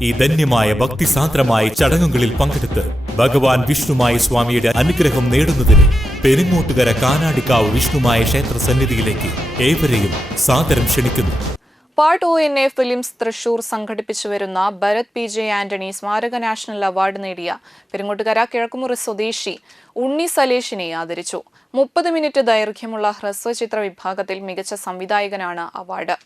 ഈ ധന്യമായ ഭക്തിസാന്ദ്രമായ ചടങ്ങുകളിൽ പങ്കെടുത്ത് ഭഗവാൻ വിഷ്ണുമായ സ്വാമിയുടെ അനുഗ്രഹം നേടുന്നതിന് പെരുങ്ങോട്ടുകര കാനാടിക്കാവ് വിഷ്ണുമായ ക്ഷേത്ര സന്നിധിയിലേക്ക് ഏവരെയും സാദരം ക്ഷണിക്കുന്നു. Part O N A films Thrissur സംഘടിപ്പിച്ചു വരുന്ന ഭരത് പി ജെ ആന്റണി സ്മാരക നാഷണൽ അവാർഡ് നേടിയ പെരുങ്ങോട്ടുകര കിഴക്കുമുറി സ്വദേശി ഉണ്ണി സലേഷിനെ ആദരിച്ചു. മുപ്പത് മിനിറ്റ് ദൈർഘ്യമുള്ള ഹ്രസ്വചിത്ര വിഭാഗത്തിൽ മികച്ച സംവിധായകനാണ് അവാർഡ്.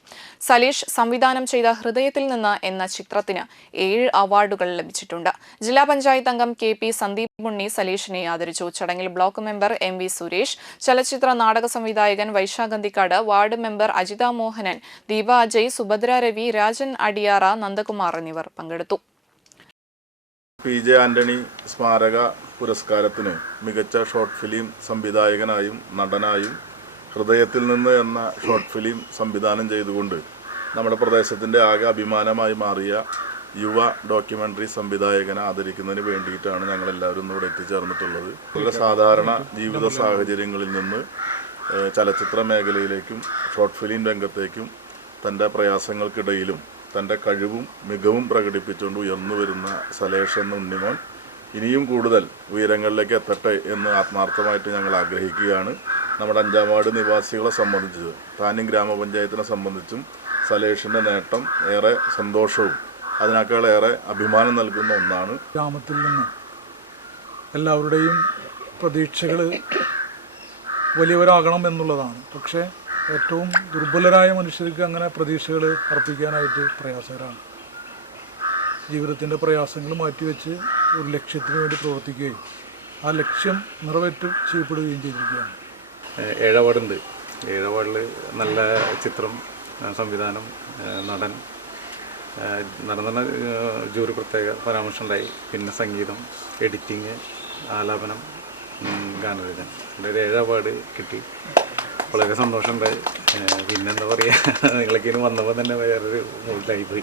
സലേഷ് സംവിധാനം ചെയ്ത ഹൃദയത്തിൽ നിന്ന് എന്ന ചിത്രത്തിന് ഏഴ് അവാർഡുകൾ ലഭിച്ചിട്ടുണ്ട്. ജില്ലാ പഞ്ചായത്ത് അംഗം കെ പി സന്ദീപ് ഉണ്ണി സലേഷിനെ ആദരിച്ചു. ചടങ്ങിൽ block member M V Suresh ചലച്ചിത്ര നാടക സംവിധായകൻ വൈശാഖന്തിക്കാട് വാർഡ് മെമ്പർ അജിത മോഹനൻ ദീപ അജയ് സുഭദ്ര രവി രാജൻ അടിയാറ നന്ദകുമാർ എന്നിവർ പങ്കെടുത്തു. പി ജെ ആന്റണി സ്മാരക പുരസ്കാരത്തിന് മികച്ച ഷോർട്ട് ഫിലിം സംവിധായകനായും നടനായും ഹൃദയത്തിൽ നിന്ന് എന്ന ഷോർട്ട് ഫിലിം സംവിധാനം ചെയ്തുകൊണ്ട് നമ്മുടെ പ്രദേശത്തിന്റെ ആകെ അഭിമാനമായി മാറിയ യുവ ഡോക്യുമെന്ററി സംവിധായകനെ ആദരിക്കുന്നതിന് വേണ്ടിയിട്ടാണ് ഞങ്ങളെല്ലാവരും ഇന്ന് ഇവിടെ എത്തിച്ചേർന്നിട്ടുള്ളത്. വളരെ സാധാരണ ജീവിത സാഹചര്യങ്ങളിൽ നിന്ന് ചലച്ചിത്ര മേഖലയിലേക്കും ഷോർട്ട് ഫിലിം രംഗത്തേക്കും തന്റെ പ്രയാസങ്ങൾക്കിടയിലും തന്റെ കഴിവും മികവും പ്രകടിപ്പിച്ചുകൊണ്ട് ഉയർന്നു വരുന്ന സലേഷ് എന്ന ഉണ്ണിമോൻ ഇനിയും കൂടുതൽ ഉയരങ്ങളിലേക്ക് എത്തട്ടെ എന്ന് ആത്മാർത്ഥമായിട്ട് ഞങ്ങൾ ആഗ്രഹിക്കുകയാണ്. നമ്മുടെ അഞ്ചാം വാർഡ് നിവാസികളെ സംബന്ധിച്ച് താനും ഗ്രാമപഞ്ചായത്തിനെ സംബന്ധിച്ചും സലേഷിന്റെ നേട്ടം ഏറെ സന്തോഷവും അതിനേക്കാളേറെ അഭിമാനം നൽകുന്ന ഒന്നാണ്. ഗ്രാമത്തിൽ നിന്ന് എല്ലാവരുടെയും പ്രതീക്ഷകൾ വലിയവരാകണം എന്നുള്ളതാണ്. പക്ഷേ ഏറ്റവും ദുർബലരായ മനുഷ്യർക്ക് അങ്ങനെ പ്രതീക്ഷകൾ അർപ്പിക്കാനായിട്ട് പ്രയാസകരാണ്. ജീവിതത്തിന്റെ പ്രയാസങ്ങൾ മാറ്റിവെച്ച് ഒരു ലക്ഷ്യത്തിന് വേണ്ടി പ്രവർത്തിക്കുകയും ആ ലക്ഷ്യം നിറവേറ്റും ചെയ്യപ്പെടുകയും ചെയ്തിരിക്കുകയാണ്. ഏഴവാടുണ്ട്. ഏഴ് അവാർഡുണ്ട് ഏഴ് അവാർഡിൽ നല്ല ചിത്രം സംവിധാനം നടൻ നടന്ന ജൂറി പ്രത്യേക പരാമർശമുണ്ടായി. പിന്നെ സംഗീതം എഡിറ്റിങ് ആലാപനം ഗാനരചന. അങ്ങനെ ഒരു ഏഴവാട് കിട്ടി. വളരെ സന്തോഷമുണ്ടായി പിന്നെന്താ പറയുക നിങ്ങളൊക്കെ വന്നപ്പോൾ തന്നെ വേറൊരു മൂഡിലായി പോയി